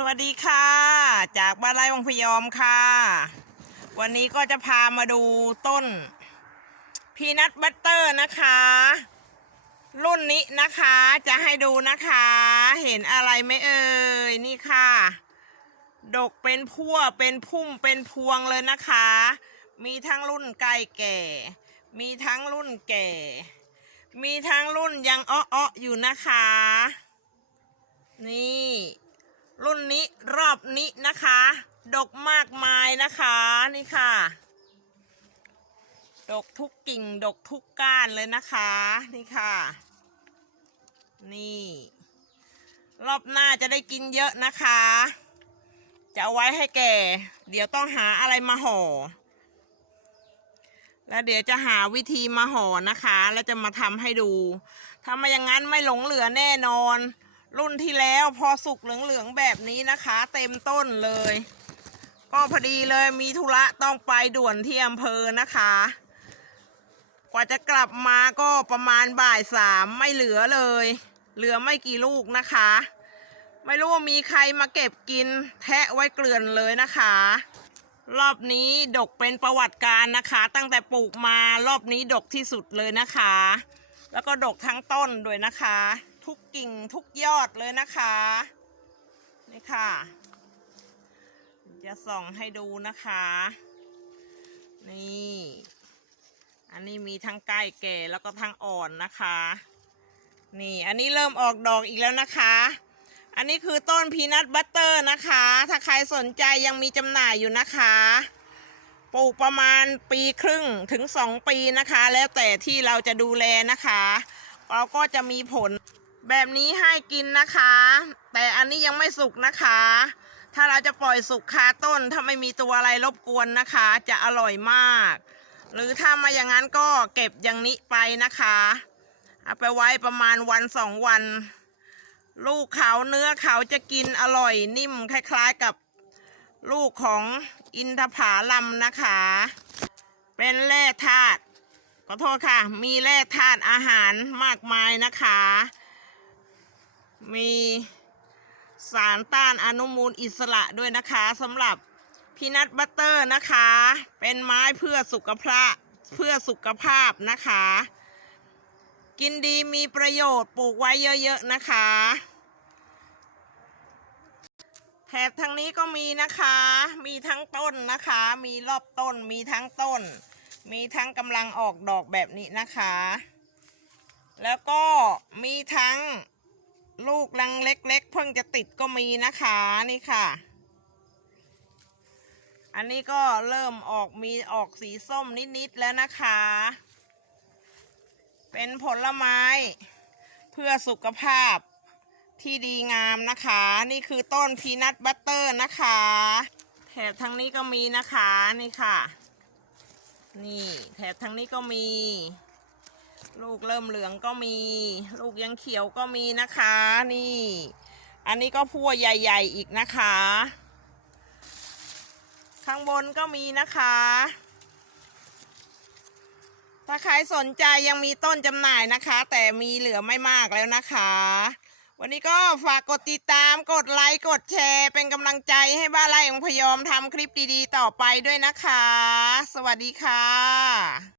สวัสดีค่ะ จากบ้านไร่วังพยอมค่ะ วันนี้ก็จะพามาดูต้น พีนัทบัตเตอร์นะคะ รุ่นนี้นะคะจะให้ดูนะคะ เห็นอะไรไหมเอ่ยนี่ค่ะ ดกเป็นพั่วเป็นพุ่มเป็นพวงเลยนะคะ มีทั้งรุ่นใกล้แก่ มีทั้งรุ่นแก่ มีทั้งรุ่นยังอ้อๆอยู่นะคะ นี่ นี้รอบนี้นะคะ ดกมากมายนะคะนี่ค่ะ ดกทุกกิ่ง ดกทุกก้านเลยนะคะ นี่ค่ะ นี่ รอบหน้าจะได้กินเยอะนะคะ จะเอาไว้ให้แก่ เดี๋ยวต้องหาอะไรมาห่อแล้วเดี๋ยวจะหาวิธีมาห่อนะคะ แล้วจะมาทำให้ดู ถ้าไมาอย่างนั้นไม่หลงเหลือแน่นอน รุ่นที่แล้วพอสุกเหลืองๆแบบนี้นะคะ เต็มต้นเลย ก็พอดีเลยมีธุระต้องไปด่วนที่อำเภอนะคะ กว่าจะกลับมาก็ประมาณบ่ายสามไม่เหลือเลย เหลือไม่กี่ลูกนะคะ ไม่รู้ว่ามีใครมาเก็บกินแทะไว้เกลื่อนเลยนะคะ รอบนี้ดกเป็นประวัติการนะคะ ตั้งแต่ปลูกมารอบนี้ดกที่สุดเลยนะคะ แล้วก็ดกทั้งต้นด้วยนะคะ ทุกกิ่งทุกยอดเลยนะคะ นี่ค่ะ จะส่องให้ดูนะคะ นี่ อันนี้มีทั้งใกล้แก่แล้วก็ทั้งอ่อนนะคะ นี่ อันนี้เริ่มออกดอกอีกแล้วนะคะ อันนี้คือต้นพีนัทบัตเตอร์นะคะ ถ้าใครสนใจยังมีจำหน่ายอยู่นะคะปลูกประมาณปีครึ่งถึงสองปีนะคะ แล้วแต่ที่เราจะดูแลนะคะ เราก็จะมีผล แบบนี้ให้กินนะคะ แต่อันนี้ยังไม่สุกนะคะ ถ้าเราจะปล่อยสุกคาต้น ถ้าไม่มีตัวอะไรรบกวนนะคะ จะอร่อยมาก หรือถ้ามาอย่างนั้นก็เก็บอย่างนี้ไปนะคะเอาไปไว้ประมาณวันสองวัน ลูกเขาเนื้อเขาจะกินอร่อยนิ่มคล้ายๆกับลูกของอินทผาลัมนะคะ เป็นแร่ธาตุขอโทษค่ะ มีแร่ธาตุอาหารมากมายนะคะ มีสารต้านอนุมูลอิสระด้วยนะคะสำหรับพีนัทบัตเตอร์นะคะ เป็นไม้เพื่อสุขภาพเพื่อสุขภาพนะคะ กินดีมีประโยชน์ปลูกไว้เยอะๆนะคะแถบทางนี้ก็มีนะคะ มีทั้งต้นนะคะ มีรอบต้น มีทั้งต้น มีทั้งกำลังออกดอกแบบนี้นะคะ แล้วก็มีทั้ง ลูกลังเล็ก ๆ เพิ่งจะติดก็มีนะคะนี่ค่ะ อันนี้ก็เริ่มออกมีออกสีส้มนิด ๆ แล้วนะคะ เป็นผลไม้ เพื่อสุขภาพที่ดีงามนะคะ นี่คือต้นพีนัทบัตเตอร์นะคะ แถบทางนี้ก็มีนะคะนี่ค่ะ นี่แถบทางนี้ก็มี กเริ่มเหลืองก็มี ลูกยังเขียวก็มีนะคะนี่ อันนี้ก็พั่วใหญ่ ๆ อีกนะคะ ข้างบนก็มีนะคะ ถ้าใครสนใจยังมีต้นจำหน่ายนะคะ แต่มีเหลือไม่มากแล้วนะคะ วันนี้ก็ฝากกดติดตามกดไลค์กดแชร์ เป็นกำลังใจให้บ้านไร่ของพยอมทำคลิปดีๆ ต่อไปด้วยนะคะ สวัสดีค่ะ